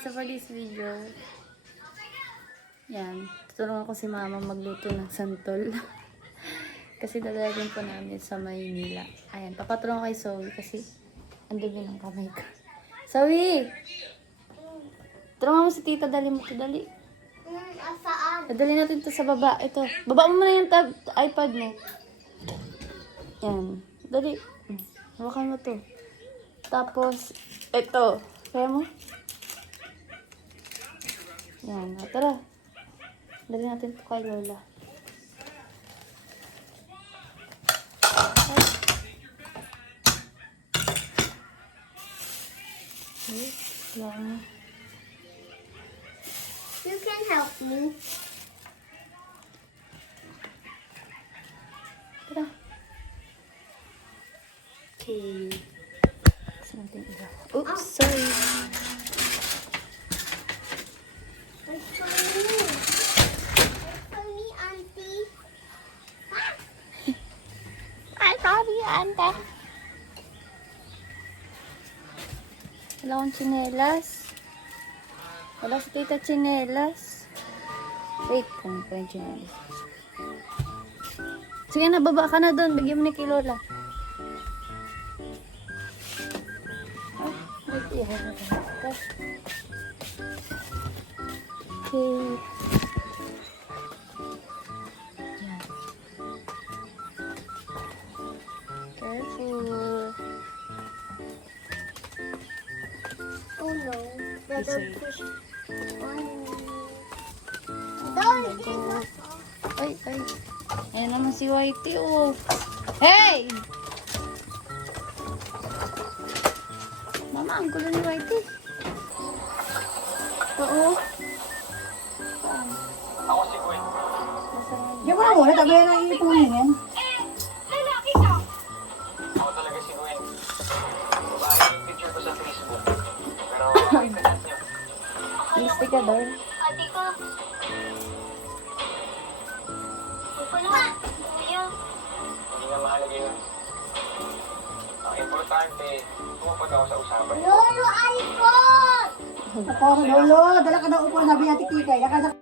guys! So for video, yan, tutulungan ko si mama magluto ng santol. kasi dadalhin po namin sa Maynila. Ayan, papatulong kay Zoe kasi ang dumi ng kamay ko. Zoe! Tulungan mo si tita, dali mo to, dali. Saan? Natin to sa baba. Ito. Baba mo muna yung tab iPad mo. Yan. Dali. Hawakan mo to. Tapos, ito. Kaya mo? Yan. O, Tara. Dali natin to kay Lola. Okay. Yan. You can help me. Tara. Okay. Tsinelas. Wala si tita tsinelas. Wait, kung pa yung tsinelas. Sige na, baba ka na doon. Bigyan mo ni kay Lola. Ah. Okay. That. Ay, ay. Ayan naman si Whitey, oh. Hey! Mama, ang gulo ni Whitey. Oo. Saan? Ako si Gwen. Diyan mo na muna, tabi na ng ipunin yan. Ka doon. Ate ko. Ito lang. Kuya. Hindi na mahalaga yun. Ang importante, tumupad ako sa usapan. Lolo, iPhone! Ako, lolo, dala ka na upuan, sabi natin tika. Yaka sa...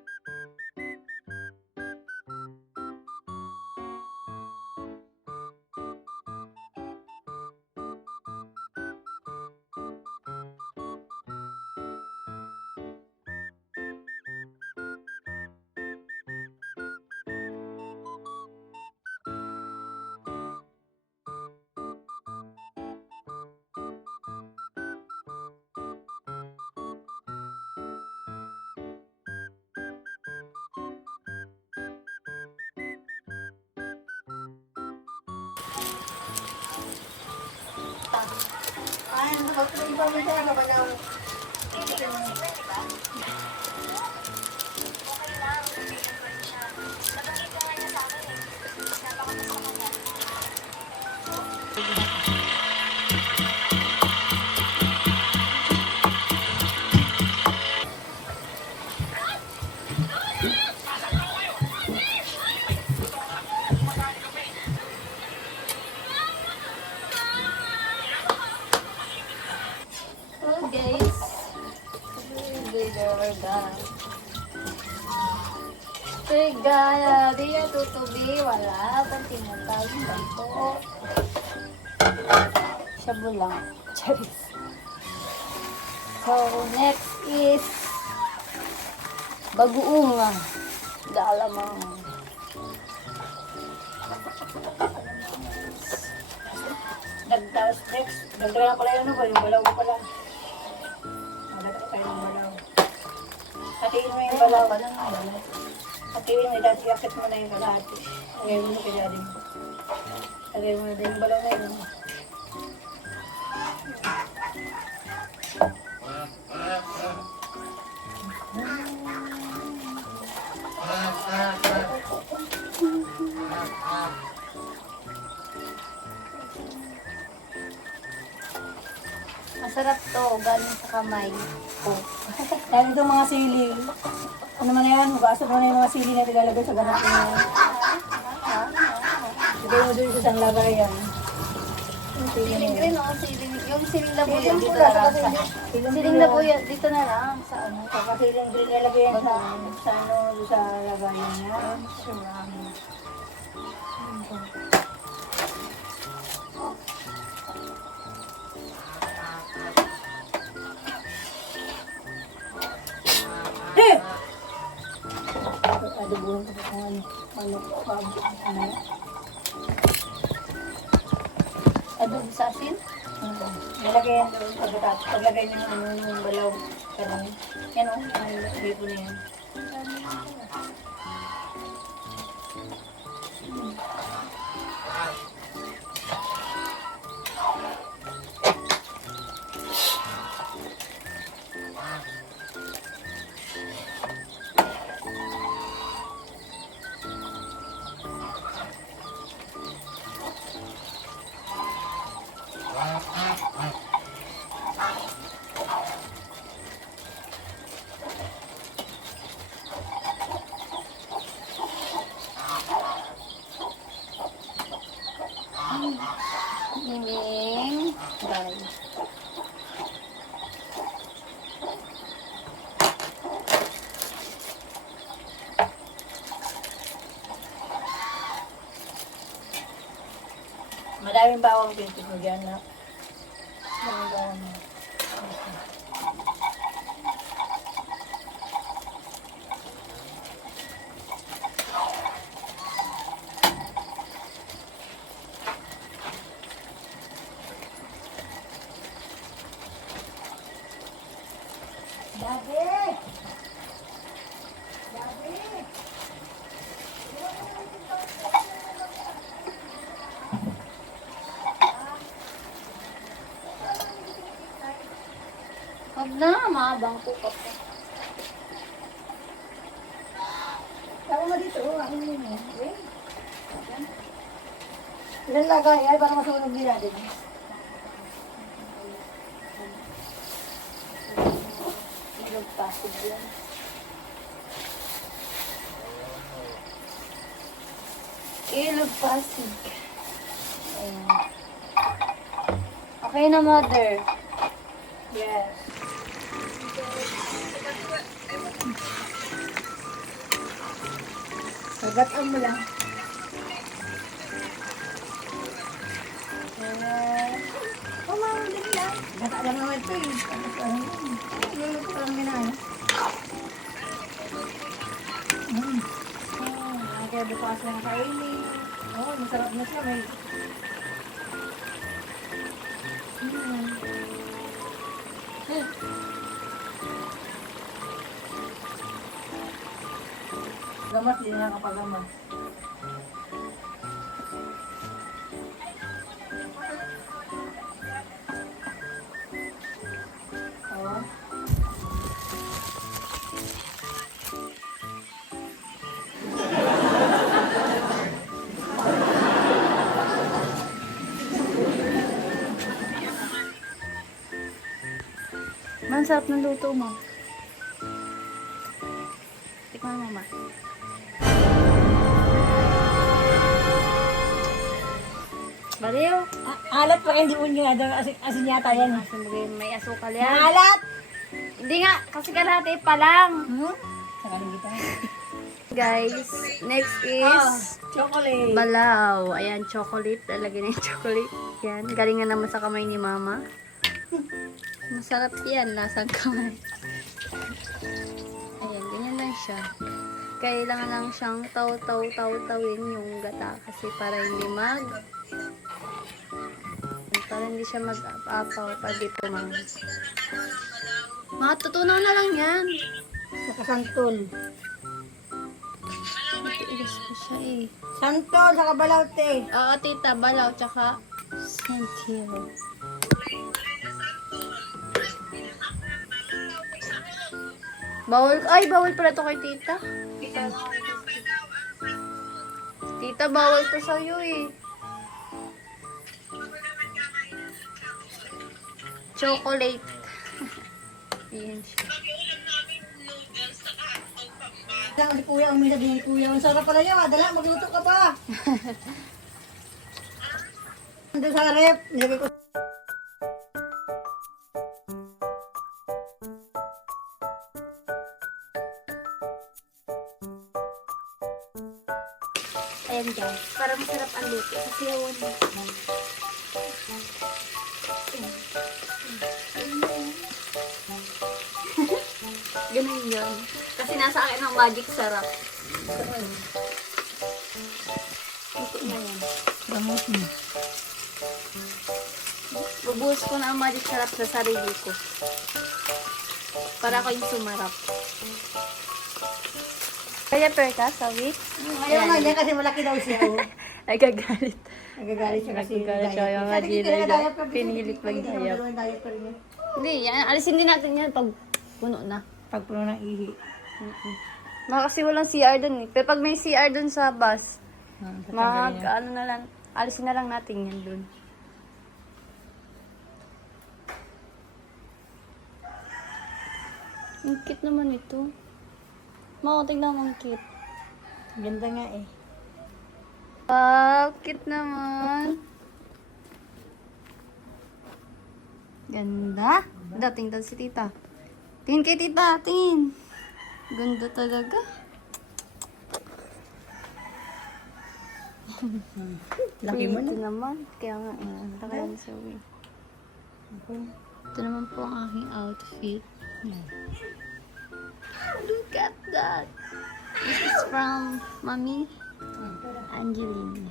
Ay, nakapag iba mo siya, kapag na... Oh, Shabu lang. Charis. So, next is bagoong. Dalamang. Nagtaas next, nagdala pala yun, ano, yung balaw ko pala. Maganda ko tayo ng balaw. Hatiin mo yung balaw. Hatiin mo, dati yakit mo na yung kalahati. Ngayon mo kaya din. Lagay mo na din yung balaw na yun. Masarap to. Galing sa kamay ko. Dahil itong mga sili. Ano man yan, hugasan mo na yung mga sili na nilalagay sa ganap mo. Sigay mo doon sa isang lagayan. Siling green o siling, yung siling labo yan dito na lang. Sa, siling- labo yan dito na lang. Sa ano? Saka siling green nilagay yan sa, sa ano, sa lagayan niya. Eh! Adobuhan ko kung ano, ano, ano, ano, Adobo sa asin? ano. Nilagay yan doon pagkatapos. Paglagay niyo ng ano, balaw. Karong, yan o, yung bibo na yan. Madaming bawang pinto mo dyan na. Madaming bawang. Daddy! Daddy! Huwag na, maabang ko po. Tama mo dito, oh, ano yun eh. Wait. Ilan lagay ay para masunog din natin. Ilog pasig yan. Ilog pasig. Ayan. Okay na, mother. Yes. Pagbataan mo lang. Eh, oh, mama, dali lang. Bata lang naman ito eh. Ano yun. Luluto ko lang din ano. Mm. Oh, kaya bukas lang kainin. Oh, masarap na siya. May... Gamas din na kapag gamas. Man, sarap ng luto mo. Tikman mo, ma. A- alat pa hindi mo nga daw asin, asin yata yan. Siyempre, may asukal yan. Alat! Hindi nga, kasi kalahati pa lang. Hmm? Kita. Guys, next is Oh, chocolate. balaw. Ayan, chocolate. Lalagyan na yung chocolate. Yan, galing na naman sa kamay ni mama. Masarap yan, lasang kamay. Ayan, ganyan lang siya. Kailangan lang siyang taw-taw-taw-tawin yung gata kasi para hindi mag para hindi siya mag-apaw pag ito mang matutunaw na lang yan. Nakasantol. matigas ko siya eh. Santol sa kabalaw, te. oo tita balaw tsaka sentilo bawal ay bawal pala to kay tita. Tita bawal to sa'yo eh chocolate Ayan siya. Lang si kuya, ang may sabihin ni kuya. Ang sarap pala yun. Dala, magluto ka pa. Doon sa rep, nilagay ko Ayan guys, para masarap ang luto. Kasi yawan mo. Ganun yun. Kasi nasa akin ang magic sarap. Luto na yan. Mo. Bubuhos ko na ang magic sarap sa sarili ko. Para ako yung sumarap. Kaya per ka, sawi? Ayaw nga niya kasi malaki daw siya. Oh. Ay, gagalit. Nagagalit siya kasi. Nagagalit siya, yung Sabi ko, diaper, Pinilit mag diaper niya. Hindi, yan. Alisin din natin yan pag puno na. Pag puno ng ihi. Baka kasi walang CR dun eh. Pero pag may CR dun sa bus, Ah, mag, ano na lang, alisin na lang natin yan dun. Ang cute naman ito. Mako, tignan mo ang cute. Ganda nga eh. Wow, cute naman. Ganda. Dating daw si tita. Tingin kay tita, tingin. Ganda talaga. Laki mo na. Ito naman. Kaya nga, eh, laki yan sa uwi. Ito naman po ang aking outfit. Look at that. This is from Mommy Angeline.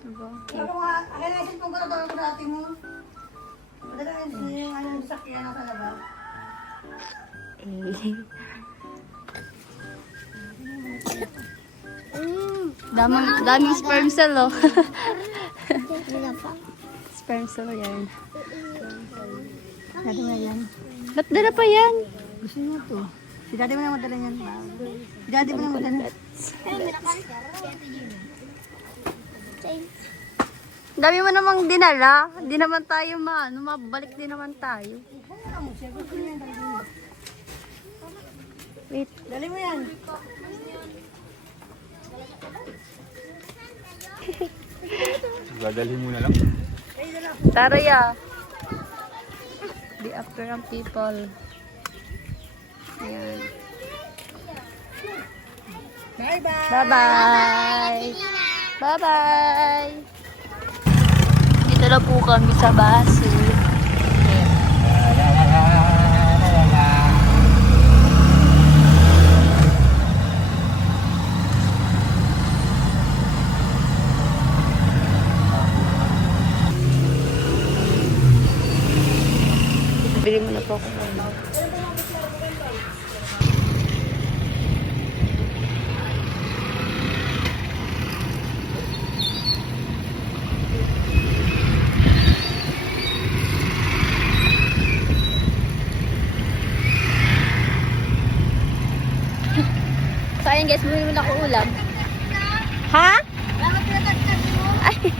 Diba? Pero nga, akin na isin kung gano'n ko dati mo. Madala yun yung ano sakyan na talaga. Damang, daming sperm cell, oh. sperm cell yan. Dati mo yan. Ba't dala pa yan? Gusto niyo to. Si dati mo na madala yan. Si dati mo na madala. Dami mo namang dinala. Hindi naman tayo maano, mabalik din naman tayo. Wait. Dali mo yan. Dadalhin mo na lang. Taraya. The Afghan people. Ayan. Bye-bye. Bye-bye. Bye-bye. Dito na po kami sa base. Bili mo na po ako. So, ayun guys, bumili muna ako ulam. Ha? Bakit pinatagtag mo? Ay.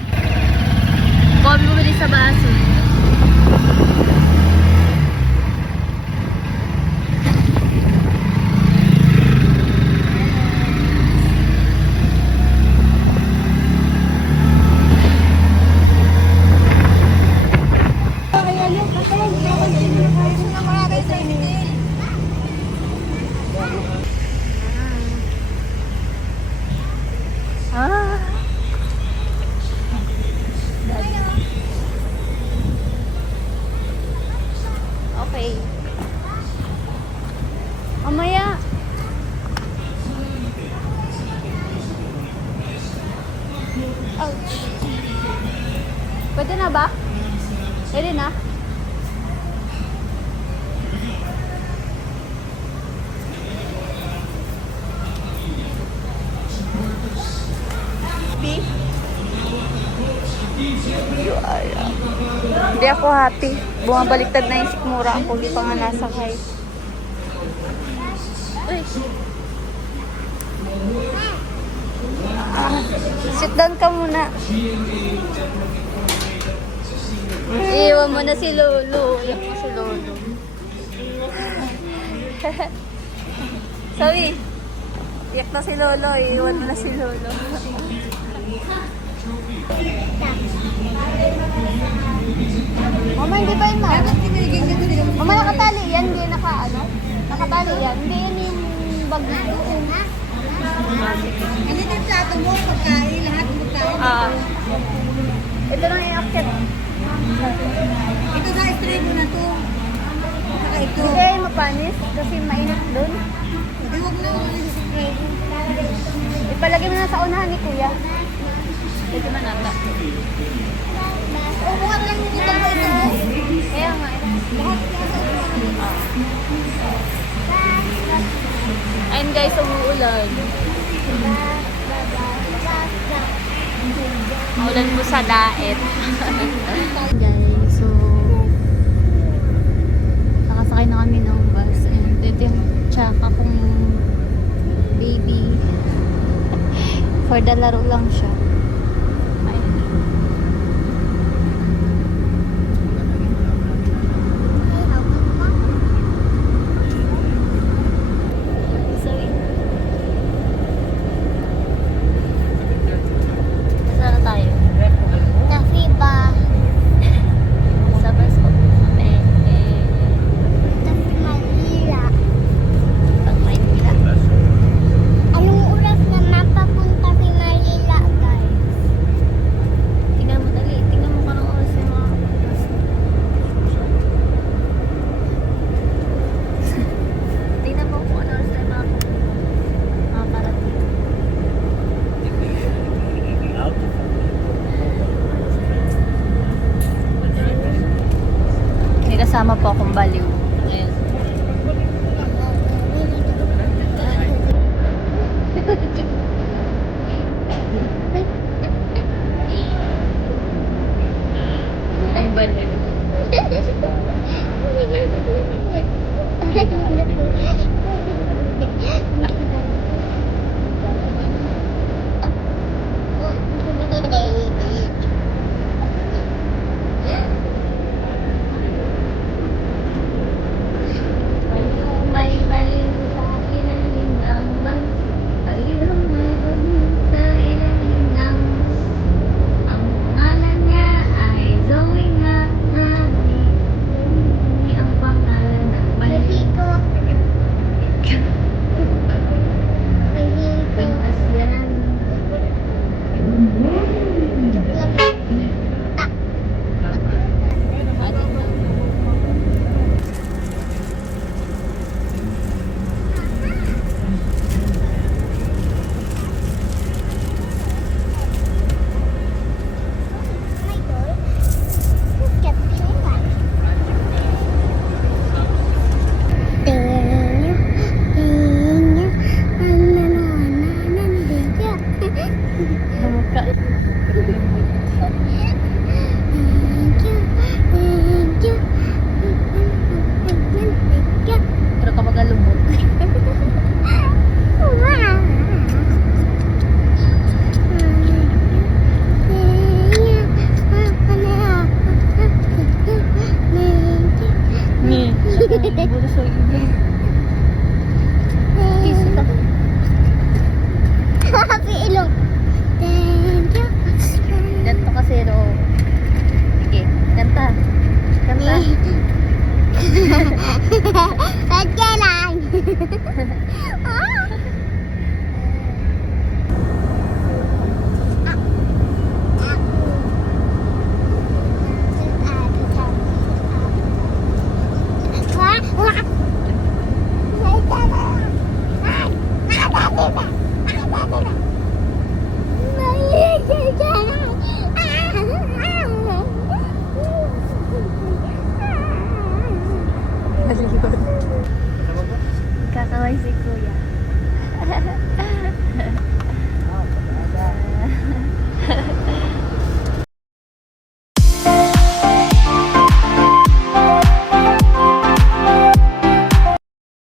Kami bumili sa baso. Ah. Okay. Mamaya. Ouch. Pwede na ba? Pwede na? Beef? You are Happy. Bumabaliktad na yung sikmura ako. Hindi pa nga nasakay. Uy. Ah, sit down ka muna. Iwan mo na si Lolo. Iwan mo si Lolo. Sabi, iyak na si Lolo. Iwan mo na si Lolo. Mama, hindi ba yun, ma? Mama, nakatali yan. Hindi naka, ano? Nakatali yan. Hindi yan yung bag na. Hindi din plato mo, pagkain, lahat mo pagkain. Ah. Ito lang yung akit. Ito sa street mo na to. Saka ito. Hindi ay mapanis kasi mainit doon. Hindi, huwag na huwag na sa. Ipalagay mo na sa unahan ni Kuya. Ito man ata. Upuan lang yung ito mo ito. Kaya nga. guys, umuulan. Maulan po sa daet. guys, so nakasakay na kami ng bus. And ito yung tsaka baby. For the laro lang siya.